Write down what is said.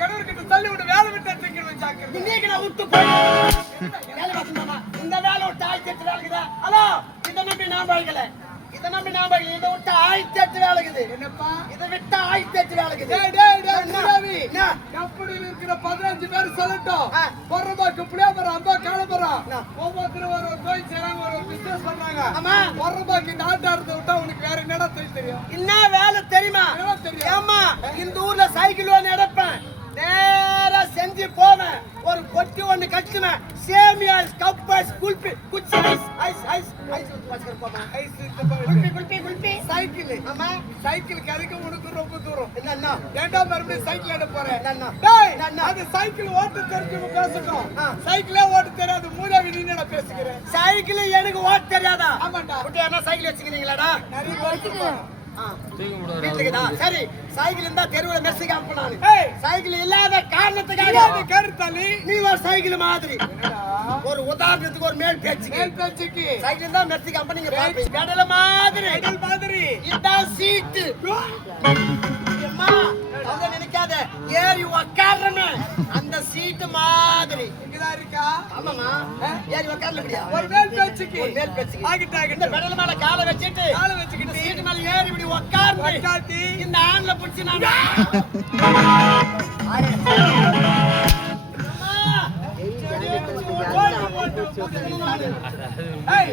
கணவர்கிட்ட தள்ளி விட்டு வேலை விட்டு எடுத்துக்கணும் ஜாக்கிரதை. இன்னைக்கு நான் விட்டு போய் வேலை பார்க்கணுமா? இந்த வேலை விட்டு 1008 வேலைக்குதா? ஹலோ, இதை நம்பி நான் போய்க்கல. இதை நம்பி நான் போய்க்கல. இதை விட்டு 1008 வேலைக்குது. என்னப்பா இதை விட்டா 1008 வேலைக்குது. கம்பெனியில் இருக்கிற 15 பேர் சொல்லட்டும். பொறமா கப்படியா போற அம்மா கால போறோம். ஒவ்வொருத்தரும் ஒரு தொழில் செய்றாங்க, ஒரு பிசினஸ் பண்றாங்க. ஆமா, பொறமாக்கு இந்த ஆட்டாரத்தை விட்டா உனக்கு வேற என்னடா தொழில் தெரியும்? என்ன வேலை தெரியுமா? தெரியும். ஏமா, இந்த ஊர்ல சைக்கிள் ஒண்ணு எடுப்பேன், நேரா செஞ்சு போவேன், ஒரு பொட்டி ஒண்ணு கட்டுவேன், சேமியா கப்பஸ் குல்பி குச்சி ஐஸ் ஐஸ் ஐஸ் ஐஸ் வச்சுக்கிட்டு போவேன். Ice kulfi kulfi kulfi cycle. ஆமா, சைக்கிள் கரைக்கு உனக்கு ரொம்ப தூரம். என்ன ஏண்டா மறுபடியும் சைக்கிள் எடுக்க போறேன்? என்ன டேய், என்ன? அது சைக்கிள் ஓட்ட தெரிஞ்சவங்க பேசட்டும். சைக்கிளே ஓட்ட தெரியாது மூதாவி நீ என்ன பேசுகிறேன்? சைக்கிள் எனக்கு ஓட்ட தெரியாதா? ஆமாண்டா. குட்டி என்ன சைக்கிள் வச்சுக்கிறீங்களாடா? நிறைய பேர் வீட்டுக்குதா? சரி, சைக்கிள் இருந்தா தெருவுல மெர்சி காப்ப நானு. ஏய், சைக்கிள் இல்லாத காரணத்துக்காக நீ கருத்தாளி. நீ ஒரு சைக்கிள் மாதிரி. ஒரு உதாரணத்துக்கு ஒரு மேல் பேச்சுக்கு மேல் பேச்சுக்கு சைக்கிள் இருந்தா மெர்சி கம்பெனிங்க பாப்பீங்க. கடல மாதிரி சைக்கிள் மாதிரி. இதான் சீட்டு. அம்மா, அத நினைக்காத, ஏறி உட்கார்றமே அந்த சீட்டு மாதிரி. இங்கதான் இருக்கா? ஆமாமா, ஏறி உட்கார்ல முடியா? ஒரு மேல் பேச்சுக்கு ஒரு மேல் பேச்சுக்கு ஆகிட்டா இந்த பெடல் மேல காலை வச்சிட்டு காலை வச்சுக்கிட்டு சீட்டு மேல ஏறி இப்படி உட்கார்ந்து உட்கார்ந்து இந்த ஆண்ல புடிச்சு நான் ஏய்